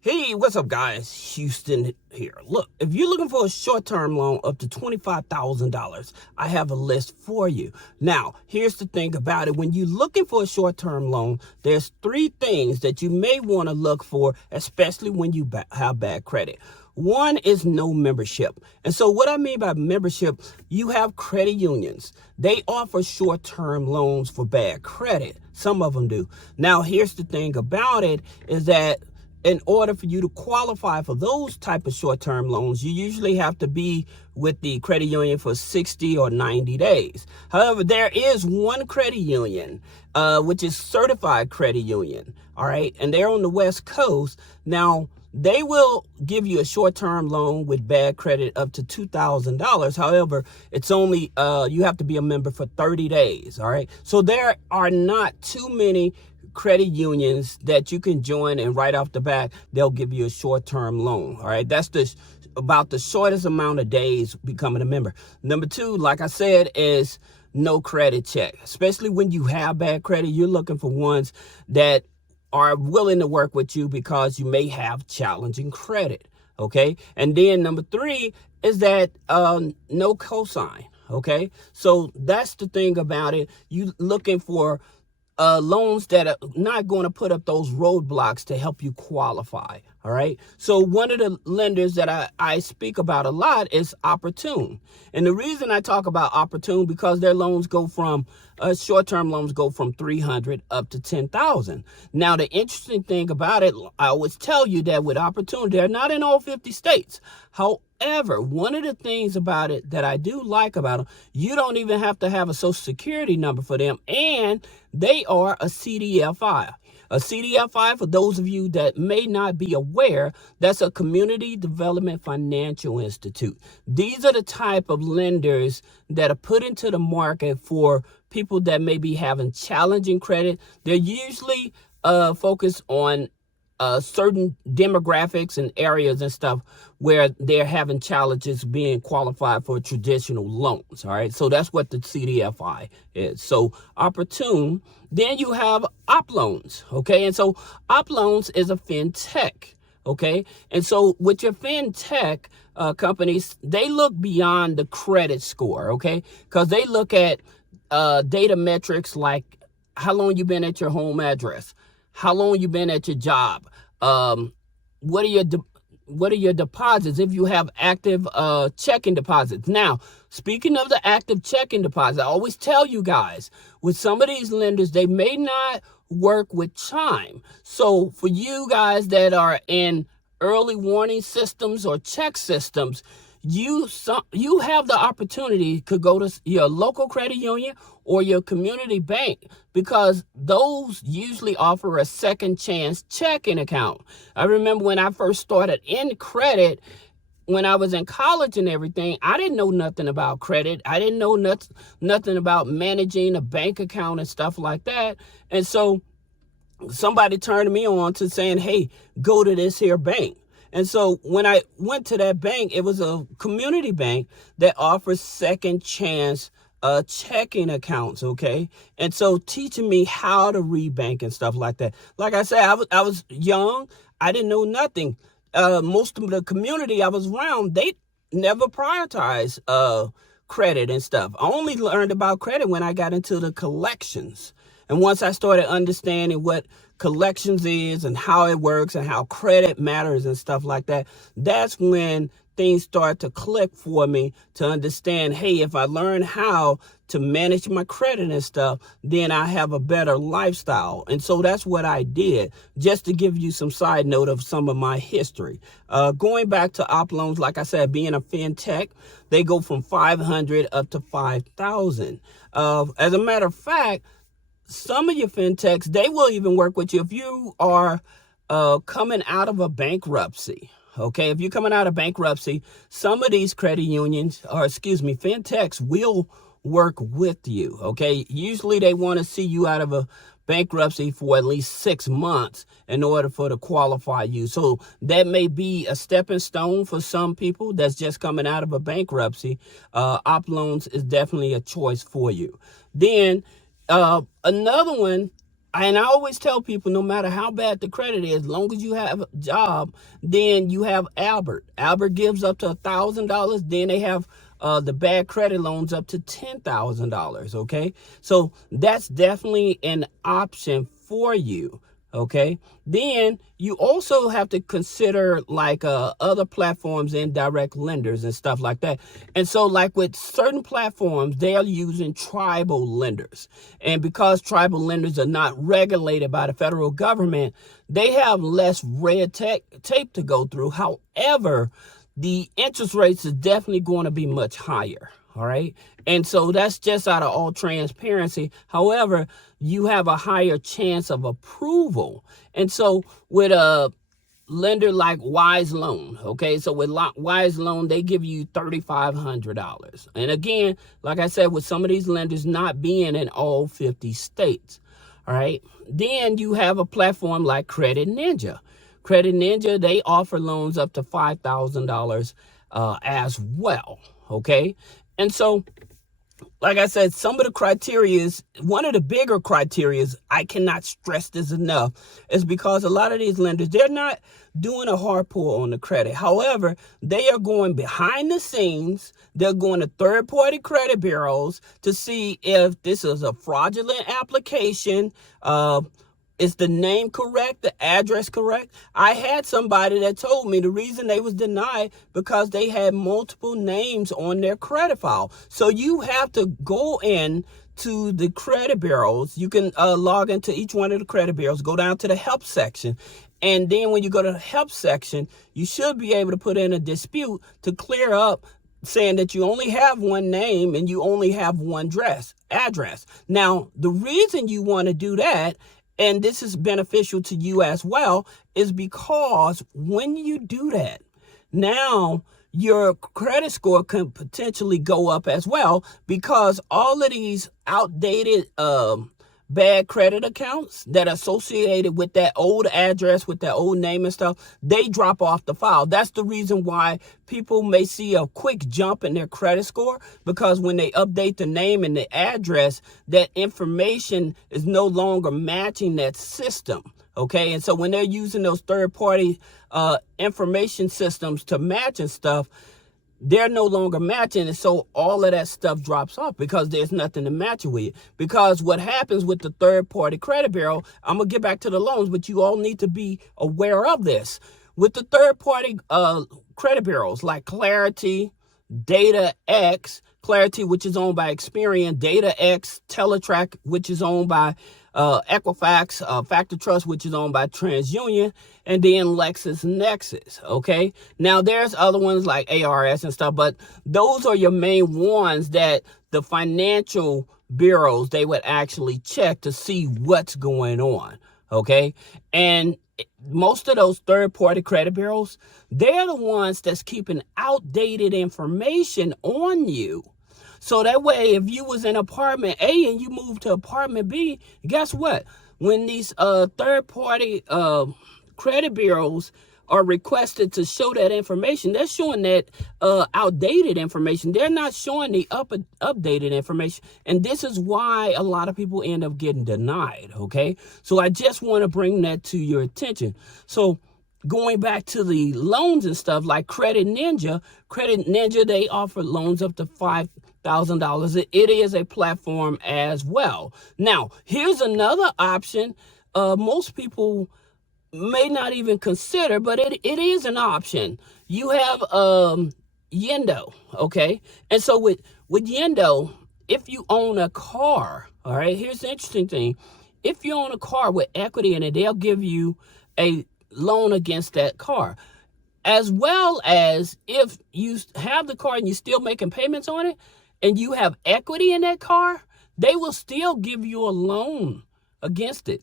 Hey, what's up, guys? Houston here. Look, if you're looking for a short-term loan up to $25,000, I have a list for you. Now, here's the thing about it. When you're looking for a short-term loan, there's three things that you may want to look for, especially when you have bad credit. One is no membership. And so what I mean by membership, you have credit unions. They offer short-term loans for bad credit. Some of them do. Now, here's the thing about it is that in order for you to qualify for those type of short-term loans, you usually have to be with the credit union for 60 or 90 days. However, there is one credit union, which is certified credit union. All right. And they're on the West Coast. Now, they will give you a short-term loan with bad credit up to $2,000. However, it's only, you have to be a member for 30 days. All right. So there are not too many credit unions that you can join, and right off the bat, they'll give you a short-term loan. All right. That's about the shortest amount of days becoming a member. Number two, like I said, is no credit check, especially when you have bad credit. You're looking for ones that are willing to work with you because you may have challenging credit. Okay. And then number three is that no cosign. Okay. So that's the thing about it. You looking for loans that are not going to put up those roadblocks to help you qualify. All right. So one of the lenders that I speak about a lot is Opportune. And the reason I talk about Opportune, because their loans go from short-term loans go from 300 up to 10,000. Now, the interesting thing about it, I always tell you that with Opportune, they're not in all 50 states. However, one of the things about it that I do like about them, you don't even have to have a social security number for them, and they are a CDFI. A CDFI, for those of you that may not be aware, that's a Community Development Financial Institute. These are the type of lenders that are put into the market for people that may be having challenging credit. They're usually focused on certain demographics and areas and stuff where they're having challenges being qualified for traditional loans. All right. So that's what the CDFI is. So Opportune. Then you have OppLoans. Okay. And so OppLoans is a FinTech. Okay. And so with your FinTech companies, they look beyond the credit score. Okay. Because they look at data metrics like how long you've been at your home address, how long you've been at your job, what are your deposits if you have active checking deposits. Now, speaking of the active checking deposits, I always tell you guys, with some of these lenders, they may not work with Chime. So for you guys that are in early warning systems or check systems, you have the opportunity to go to your local credit union or your community bank, because those usually offer a second chance checking account. I remember when I first started in credit, when I was in college and everything, I didn't know nothing about credit. I didn't know nothing about managing a bank account and stuff like that. And so somebody turned me on to saying, hey, go to this here bank. And so when I went to that bank, it was a community bank that offers second chance checking accounts. Okay. And so teaching me how to rebank and stuff like that. Like I said, I was young. I didn't know nothing. Most of the community I was around, they never prioritized credit and stuff. I only learned about credit when I got into the collections. And once I started understanding what collections is and how it works and how credit matters and stuff like that, that's when things start to click for me to understand, hey, if I learn how to manage my credit and stuff, then I have a better lifestyle. And so that's what I did, just to give you some side note of some of my history. Going back to OppLoans, like I said, being a FinTech, they go from 500 up to 5,000. As a matter of fact, some of your FinTechs, they will even work with you if you are coming out of a bankruptcy. Okay, if you're coming out of bankruptcy, some of these credit unions, or FinTechs will work with you. Okay, usually they want to see you out of a bankruptcy for at least 6 months in order to qualify you. So that may be a stepping stone for some people that's just coming out of a bankruptcy. OppLoans is definitely a choice for you. Then another one And I always tell people, no matter how bad the credit is, as long as you have a job, then you have Albert. Albert gives up to $1,000. Then they have the bad credit loans up to $10,000. Okay, so that's definitely an option for you. Okay, then you also have to consider like other platforms and direct lenders and stuff like that. And so like with certain platforms, they are using tribal lenders, and because tribal lenders are not regulated by the federal government, they have less red tape to go through. However, the interest rates is definitely going to be much higher. All right. And so that's just out of all transparency. However, you have a higher chance of approval. And so with a lender like Wise Loan, okay, so with Wise Loan, they give you $3,500. And again, like I said, with some of these lenders not being in all 50 states. All right. Then you have a platform like Credit Ninja. Credit Ninja, they offer loans up to $5,000 as well. Okay. And so, like I said, some of the criteria is, one of the bigger criteria is, I cannot stress this enough, is because a lot of these lenders, they're not doing a hard pull on the credit. However, they are going behind the scenes. They're going to third-party credit bureaus to see if this is a fraudulent application. Is the name correct? The address correct? I had somebody that told me the reason they was denied because they had multiple names on their credit file. So you have to go in to the credit bureaus. You can log into each one of the credit bureaus, go down to the help section. And then when you go to the help section, you should be able to put in a dispute to clear up, saying that you only have one name and you only have one address. Now, the reason you want to do that, and this is beneficial to you as well, is because when you do that, now your credit score can potentially go up as well, because all of these outdated bad credit accounts that are associated with that old address, with that old name and stuff, they drop off the file. That's the reason why people may see a quick jump in their credit score, because when they update the name and the address, that information is no longer matching that system. Okay, and so when they're using those third-party information systems to match and stuff, they're no longer matching, and so all of that stuff drops off because there's nothing to match it with. Because what happens with the third-party credit bureau, I'm going to get back to the loans, but you all need to be aware of this. With the third-party credit bureaus like Clarity, DataX, Clarity, which is owned by Experian, DataX, Teletrack, which is owned by Equifax, Factor Trust, which is owned by TransUnion, and then LexisNexis. Okay, now there's other ones like ARS and stuff, but those are your main ones that the financial bureaus, they would actually check to see what's going on. Okay, and most of those third-party credit bureaus, they're the ones that's keeping outdated information on you. So that way, if you was in apartment A and you moved to apartment B, guess what? When these third-party credit bureaus are requested to show that information, they're showing that outdated information. They're not showing the updated information. And this is why a lot of people end up getting denied, okay? So I just want to bring that to your attention. So going back to the loans and stuff like Credit Ninja, they offer loans up to $5,000. It is a platform as well. Now, here's another option most people may not even consider, but it is an option. You have Yendo, okay? And so with Yendo, if you own a car, all right, here's the interesting thing. If you own a car with equity in it, they'll give you a loan against that car. As well as if you have the car and you're still making payments on it and you have equity in that car, they will still give you a loan against it.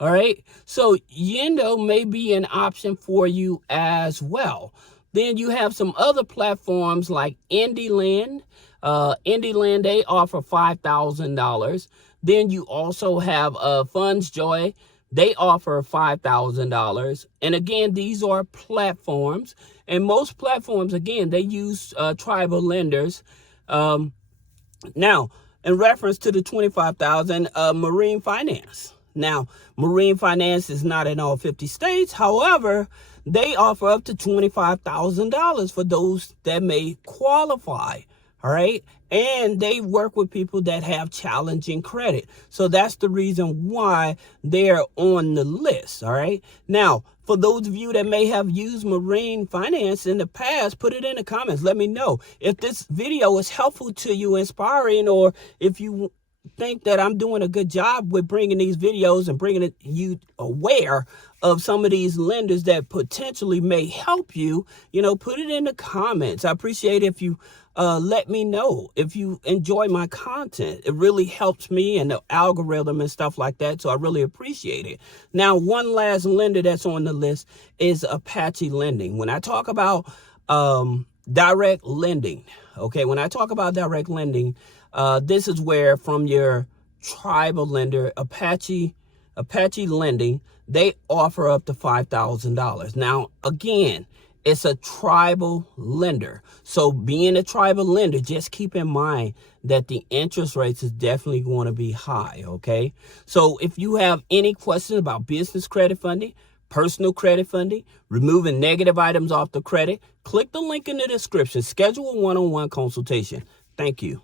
All right. So Yendo may be an option for you as well. Then you have some other platforms like IndyLand. IndyLand, they offer $5,000. Then you also have FundsJoy. They offer $5,000. And again, these are platforms. And most platforms, again, they use tribal lenders. Now, in reference to the $25,000, Marine Finance. Now, Marine Finance is not in all 50 states. However, they offer up to $25,000 for those that may qualify. All right. And they work with people that have challenging credit. So that's the reason why they're on the list. All right. Now, for those of you that may have used Marine Finance in the past, put it in the comments. Let me know if this video is helpful to you, inspiring, or if you think that I'm doing a good job with bringing these videos and bringing you aware of some of these lenders that potentially may help you. Put it in the comments. I appreciate if you let me know if you enjoy my content. It really helps me and the algorithm and stuff like that. So I really appreciate it. Now, one last lender that's on the list is Apache Lending. When I talk about direct lending, when I talk about direct lending, this is where from your tribal lender, Apache Lending, they offer up to $5,000. Now, again, it's a tribal lender. So being a tribal lender, just keep in mind that the interest rates is definitely going to be high, okay? So if you have any questions about business credit funding, personal credit funding, removing negative items off the credit, click the link in the description. Schedule a one-on-one consultation. Thank you.